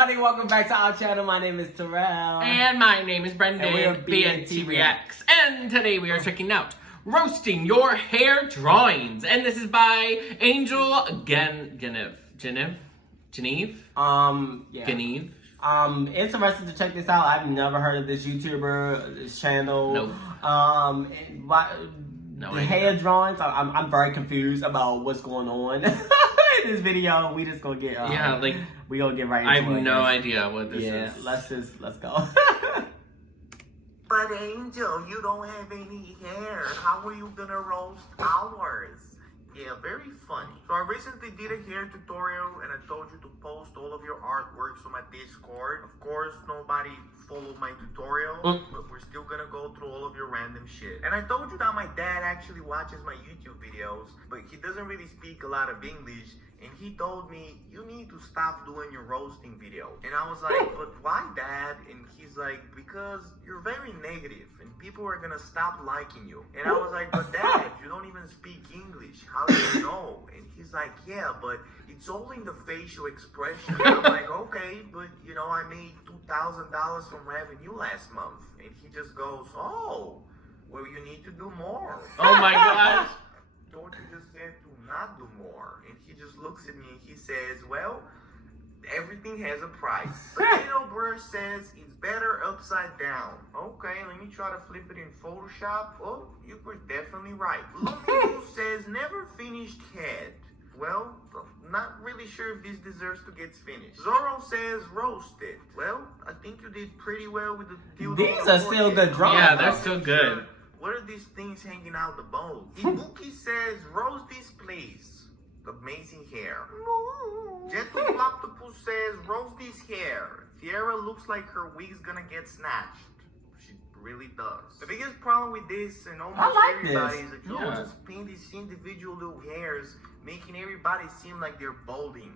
everybody? Welcome back to our channel. My name is Terrell. And my name is Brendan. And we are BNT Reacts. And today we are checking out Roasting Your Hair Drawings. And this is by Angel Ganev. Yeah. Ganev. Interested to check this out. I've never heard of this YouTuber, this channel. Nope. The hair drawings. I'm very confused about what's going on in this video. We just gonna get we gonna get right into it. I have no idea what this is. Let's go. But Angel, you don't have any hair. How are you gonna roast ours? Yeah, very funny. So I recently did a hair tutorial and I told you to post all of your artworks on my Discord. Of course, nobody followed my tutorial, but we're still gonna go through all of your random shit. And I told you that my dad actually watches my YouTube videos, but he doesn't really speak a lot of English. And he told me, you need to stop doing your roasting video. And I was like, but why, Dad? And he's like, because you're very negative and people are gonna stop liking you. And I was like, but Dad, you don't even speak English. How do you know? And he's like, yeah, but it's all in the facial expression. And I'm like, okay, but you know, I made $2,000 from revenue last month. And he just goes, oh, well, you need to do more. Oh my gosh. Don't you just said to not do more? And he just looks at me and he says, well, everything has a price. Potato Brush says it's better upside down. Okay, let me try to flip it in Photoshop. Oh, you were definitely right. Luminou says never finished head. Well, not really sure if this deserves to get finished. Zorro says roasted. Well, I think you did pretty well with the dildo. These are still good drawings. Yeah, they're still good. What are these things hanging out the bowl? Ibuki says, roast this please. Amazing hair. Gentle Octopus says, roast this hair. Fiera looks like her wig's gonna get snatched. She really does. The biggest problem with this and almost everybody is that you just paint these individual little hairs, making everybody seem like they're balding.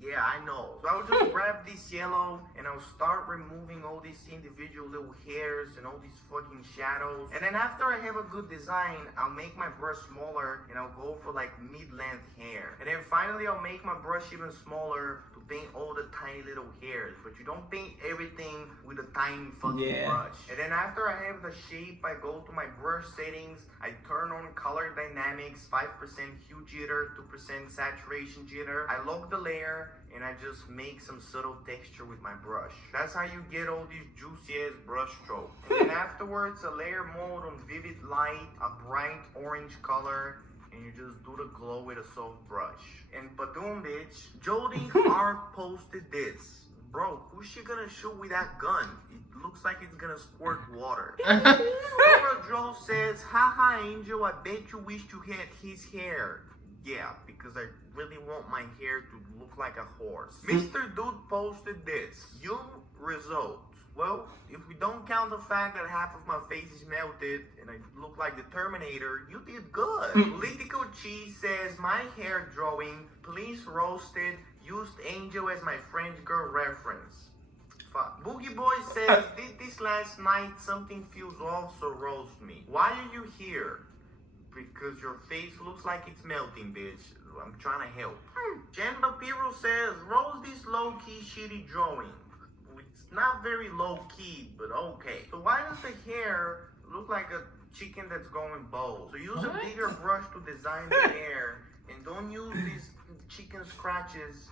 Yeah, I know. So I'll just grab this yellow and I'll start removing all these individual little hairs and all these fucking shadows. And then after I have a good design, I'll make my brush smaller and I'll go for like mid-length hair. And then finally I'll make my brush even smaller to paint all the tiny little hairs. But you don't paint everything with a tiny fucking brush. And then after I have the shape, I go to my brush settings. I turn on color dynamics, 5% hue jitter, 2% saturation jitter. I lock the layer and I just make some subtle texture with my brush. That's how you get all these juicy ass brush strokes. And then afterwards, a layer mode on vivid light, a bright orange color, and you just do the glow with a soft brush. And badoom bitch, Jody R posted this. Bro, who's she gonna shoot with that gun? It looks like it's gonna squirt water. Laura Joe says, haha Angel, I bet you wished you had his hair. Yeah, because I really want my hair to look like a horse. Mr. Dude posted this. You result. Well, if we don't count the fact that half of my face is melted and I look like the Terminator, you did good. Political Cheese says, my hair drawing, please roasted, used Angel as my French girl reference. Fuck. Boogie Boy says, did this last night, something feels off, so roast me. Why are you here? Because your face looks like it's melting, bitch. I'm trying to help. Jen Papiro says, roast this low-key shitty drawing. It's not very low-key, but okay. So why does the hair look like a chicken that's going bald? So use a bigger brush to design the hair, and don't use these chicken scratches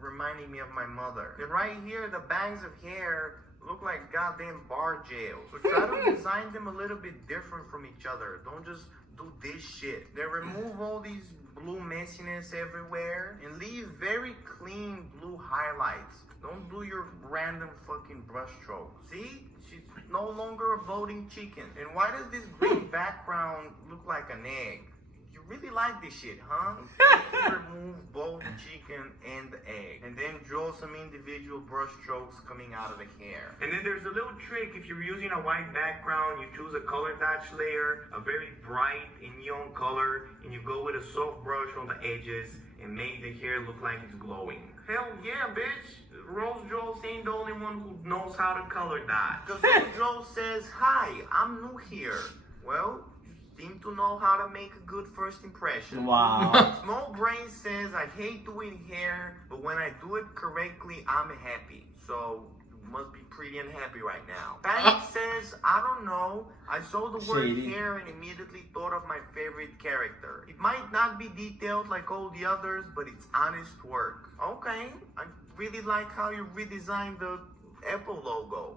reminding me of my mother. And right here, the bangs of hair look like goddamn bar jail. So try to design them a little bit different from each other. Don't just do this shit. Then remove all these blue messiness everywhere and leave very clean blue highlights. Don't do your random fucking brush stroke. See? She's no longer a voting chicken. And why does this green background look like an egg? You really like this shit, huh? Remove both the chicken and the egg. And then draw some individual brush strokes coming out of the hair. And then there's a little trick. If you're using a white background, you choose a color dodge layer, a very bright and neon color, and you go with a soft brush on the edges and make the hair look like it's glowing. Hell yeah, bitch. Rose Joel ain't the only one who knows how to color dodge. Because Rose Joel says, hi, I'm new here. Well, seem to know how to make a good first impression. Wow. Small Brain says, I hate doing hair, but when I do it correctly, I'm happy. So, you must be pretty unhappy right now. Patty says, I don't know. I saw the word Shady. hair and immediately thought of my favorite character. It might not be detailed like all the others, but it's honest work. Okay, I really like how you redesigned the Apple logo.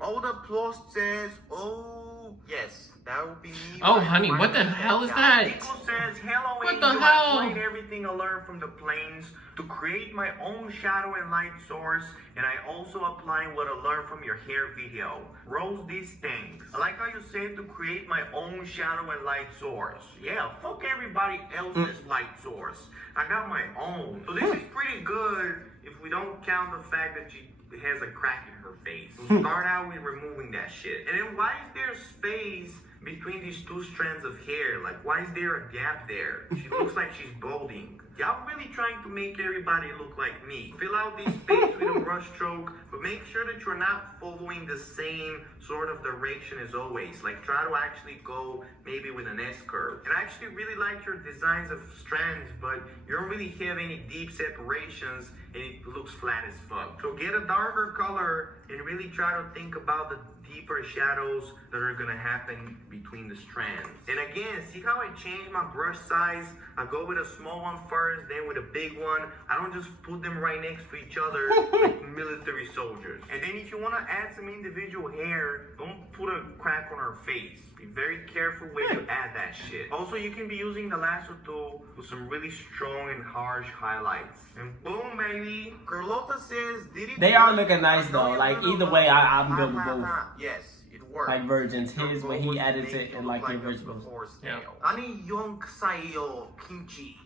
Older Plus says, oh, yes, that would be me. Oh, honey, what the hell is that? Nico says, hello, What Angel. the hell? I played everything I learned from the planes to create my own shadow and light source, and I also apply what I learned from your hair video. Rose these things. I like how you said to create my own shadow and light source. Yeah, fuck everybody else's light source. I got my own. So this is pretty good if we don't count the fact that she has a crack in her face. We'll start out with removing that shit. And then why is there space between these two strands of hair? Like, why is there a gap there? She looks like she's balding. Y'all really trying to make everybody look like me. Fill out this space with a brush stroke, but make sure that you're not following the same sort of direction as always. Like, try to actually go maybe with an S-curve. And I actually really like your designs of strands, but you don't really have any deep separations, and it looks flat as fuck. So get a darker color and really try to think about the deeper shadows that are gonna happen between the strands. And again, see how I changed my brush size? I go with a small one first, then with a big one. I don't just put them right next to each other like military soldiers. And then if you wanna add some individual hair, don't put a crack on her face. Be very careful where you add that shit. Also, you can be using the lasso tool with some really strong and harsh highlights. And boom, baby. Carlota says, did it They are work? looking nice though. Like either way, I'm good with both. Yes, it works. Like versions. Your His when he goal edits is to it and look like the a originals. before Yeah. scale. Ani Yonkasayo Kimchi.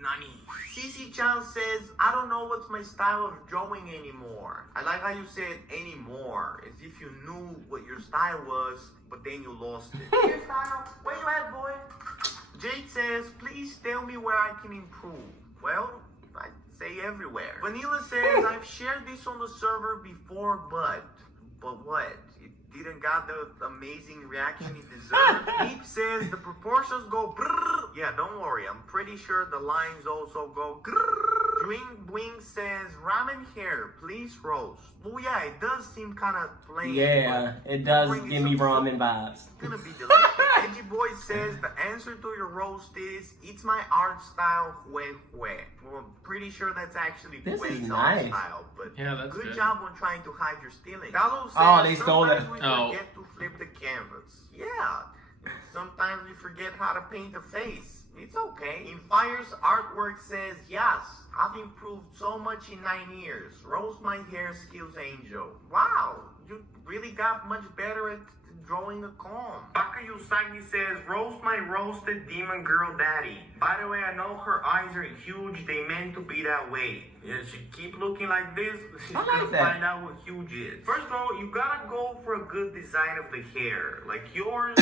Nani. Cece-chan says, I don't know what's my style of drawing anymore. I like how you said anymore, as if you knew what your style was, but then you lost it. Your style? Where you at, boy? Jade says, please tell me where I can improve. Well, I'd say everywhere. Vanilla says, I've shared this on the server before, but what? It didn't got the amazing reaction it deserved. Deep says, the proportions go brrrr. Yeah, don't worry. I'm pretty sure the lines also go grrrr. Dream Bwing says, ramen hair, please roast. Oh yeah, it does seem kind of plain. Yeah, it does give me ramen vibes. It's gonna be delicious. Edgy Boy says the answer to your roast is, it's my art style, hue hue. Well, I'm pretty sure that's actually This is Hue's nice. art style, but Yeah, that's good good. job on trying to hide your stealing. Gallo says, Oh, they stole it. sometimes we Oh. forget to flip the canvas. Yeah, sometimes we forget how to paint a face. It's okay. In Fire's artwork says, yes, I've improved so much in 9 years. Roast my hair skills, Angel. Wow, you really got much better at drawing a comb. Baka Usagi says, roast my roasted demon girl daddy. By the way, I know her eyes are huge. They meant to be that way. Yeah, she keep looking like this. She's I like gonna that. find out what huge is. First of all, you gotta go for a good design of the hair. Like yours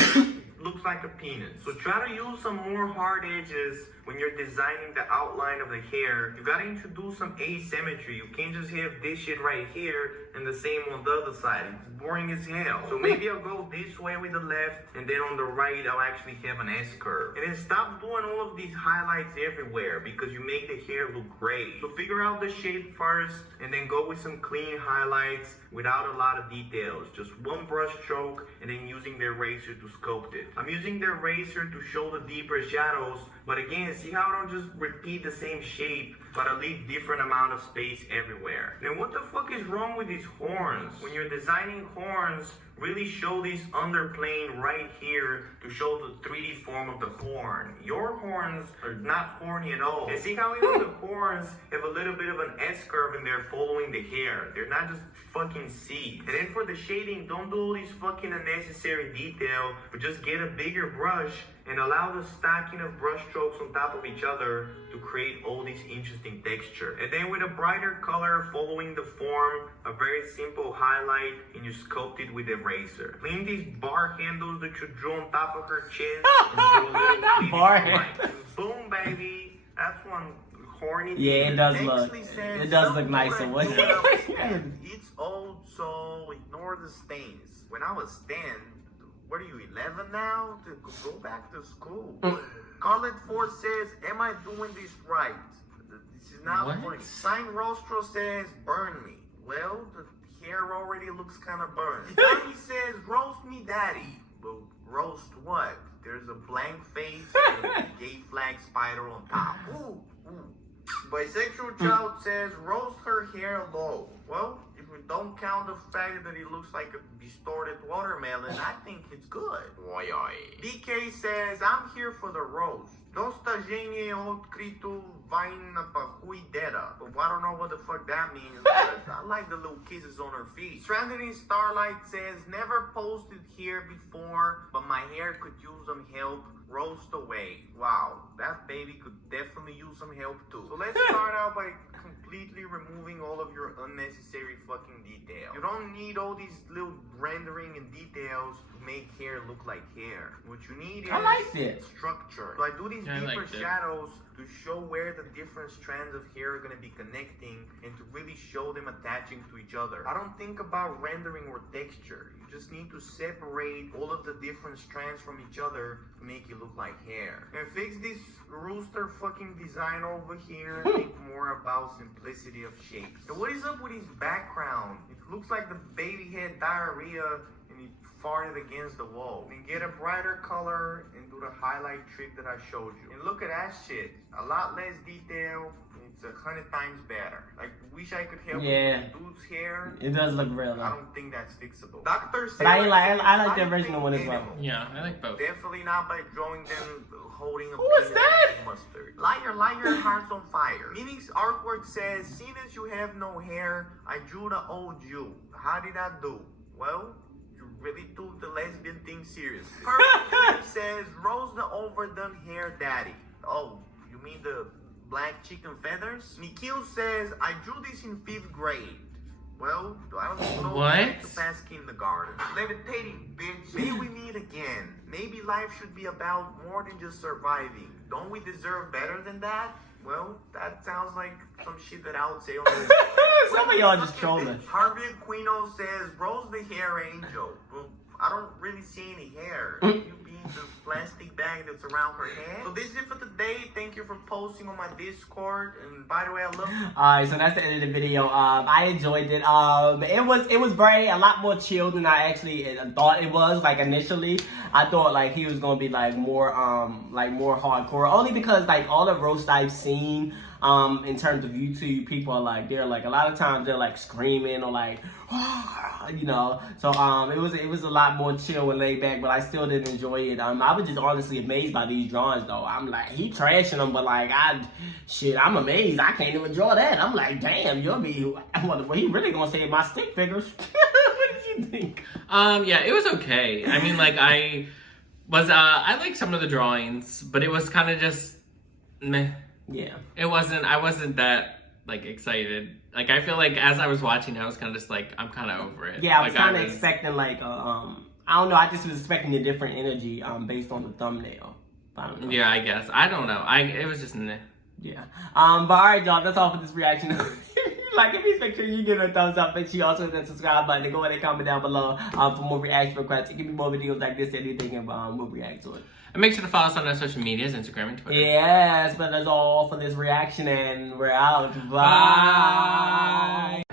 looks like a penis. So try to use some more hard edges when you're designing the outline of the hair. You gotta introduce some asymmetry. You can't just have this shit right here and the same on the other side. It's boring as hell. So maybe I'll go this way with the left, and then on the right I'll actually have an S-curve. And then stop doing all of these highlights everywhere because you make the hair look gray. So figure out the shape first and then go with some clean highlights without a lot of details. Just one brush stroke and then using the eraser to sculpt it. I'm using the eraser to show the deeper shadows, but again, see how I don't just repeat the same shape, but I leave different amount of space everywhere. Then what the fuck is wrong with these horns? When you're designing horns, really show this underplane right here to show the 3D form of the horn. Your horns are not horny at all. And see how even the horns have a little bit of an S-curve and they're following the hair. They're not just fucking C. And then for the shading, don't do all these fucking unnecessary detail, but just get a bigger brush and allow the stacking of brush strokes on top of each other to create all this interesting texture. And then with a brighter color following the form, a very simple highlight, and you sculpt it with a eraser. Clean these bar handles that you drew on top of her chin and do a little Not cleaning bar highlight. Boom, baby. That's one horny. Yeah, it does Nextly look. says, It does look "Don't nice do and it, what? do it on stand. It's old, so ignore the stains. When I was 10, What are you, 11 now? Go back to school. Scarlet Force says, am I doing this right? This is not funny. Sign Rostro says, burn me. Well, the hair already looks kind of burned. Tommy says, roast me daddy. But roast what? There's a blank face and a gay flag spider on top. Ooh, ooh. Bisexual Child says, roast her hair low. Well, if we don't count the fact that it looks like a distorted watermelon, I think it's good. Oi, oi. BK says, I'm here for the roast. Dosta genie odkritu vajna pahuidera. But I don't know what the fuck that means, but I like the little kisses on her feet. Stranded in Starlight says, never posted here before, but my hair could use some help. Roast away. Wow, that baby could definitely use some help too. So let's start out by completely removing all of your unnecessary fucking details. You don't need all these little rendering and details to make hair look like hair. What you need is structure. So I do these deeper shadows to show where the different strands of hair are going to be connecting and to really show them attaching to each other. I don't think about rendering or texture. You just need to separate all of the different strands from each other to make it look like hair. And fix this rooster fucking design over here. Think more about simplicity of shapes. And what is up with his background? It looks like the baby had diarrhea and he farted against the wall. And get a brighter color and do the highlight trick that I showed you. And look at that shit. A lot less detail. It's 100 times better. Like, wish I could help with dude's hair. It does look real though. I don't think that's fixable. Dr. But I like the original one as well. Yeah, I like both. Definitely not by drawing them holding a What's that? mustard. Liar, liar, hearts on fire. Meaning's artwork says, seeing as you have no hair, I drew the old you. How did I do? Well, you really took the lesbian thing seriously. Perfect says, Rose the overdone hair daddy. Oh, you mean the black chicken feathers? Nikhil says, I drew this in 5th grade. Well, I don't know what? To pass kindergarten. Levitating, bitch. Maybe we meet again. Maybe life should be about more than just surviving. Don't we deserve better than that? Well, that sounds like some shit that I would say on this. Some of y'all just trolling. Harvey Aquino says, Rose the hair angel. Well, I don't really see any hair. You being the plastic bag that's around her head. So this is it for today. Thank you for posting on my Discord. And by the way, I love you. Alright, so that's the end of the video. I enjoyed it. It was very a lot more chill than I actually thought it was. Like initially, I thought like he was gonna be like more hardcore. Only because like all the roasts I've seen in terms of YouTube, people are like they're like a lot of times they're like screaming or like you know. So it was a lot more chill and laid back, but I still did enjoy it. I was just honestly amazed by these drawings though. I'm like, he trashing them, but like I'm amazed. I can't even draw that. I'm like, damn, he really gonna save my stick figures. What did you think? Yeah, it was okay. I mean, like I liked some of the drawings, but it was kind of just meh. Yeah. I wasn't that like excited. Like I feel like as I was watching, I was kind of just like, I'm kind of over it. Yeah, I was kind of expecting like I don't know. I just was expecting a different energy based on the thumbnail. I don't know. Yeah, I guess. I don't know. It was just meh. Yeah. But alright, y'all, that's all for this reaction. Like, if you make sure you give it a thumbs up, make sure you also hit that subscribe button and go ahead and comment down below for more reaction requests. Give me more videos like this, anything, and we'll react to it. And make sure to follow us on our social medias, Instagram and Twitter. Yes, but that's all for this reaction, and we're out. Bye.